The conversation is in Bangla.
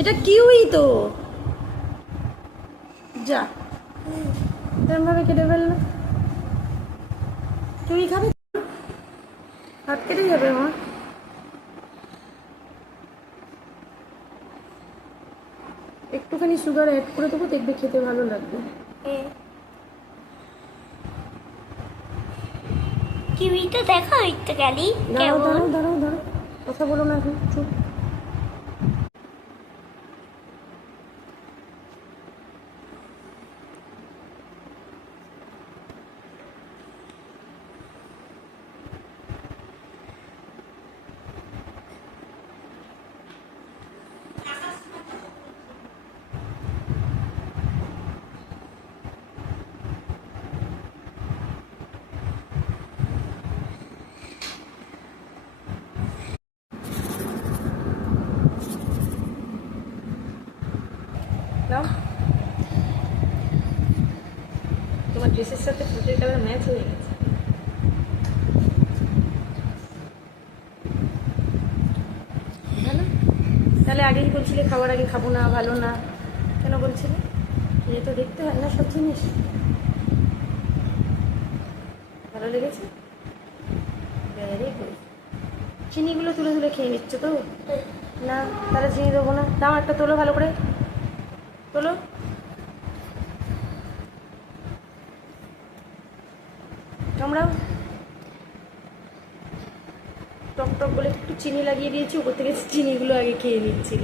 এটা কিউই তো, যা এরকম ভাবে কেটে ফেললো। তুই খাবি? হাত কেটে যাবে আমার। একটুখানি সুগার অ্যাড করে দেবো, দেখবে খেতে ভালো লাগবে। কিউইটা দেখো একটু গেলি দাঁড়াও কেমন। দাঁড়াও দাঁড়াও দাঁড়াও, কথা বলো না এখন, চুপ। নাও, তোমার ড্রেসের সাথে ফ্রুটের কালার ম্যাচ হয়ে গেছে। ভালো, তাহলে আগেই বলছিলে খাওয়ার আগে খাবো না, ভালো না, কেন বলছিলে? খেয়ে তো দেখতে হয় না সব জিনিস। ভালো লেগেছে? Very good. চিনিগুলো তুলে তুলে খেয়ে নিচ্ছ তো? না, তাহলে চিনি দেবো না। দাও একটা, তোলো ভালো করে, তোলো। আমরাও টক টক বলে একটু চিনি লাগিয়ে দিয়েছি, উপর থেকে চিনিগুলো আগে খেয়ে নিচ্ছিল।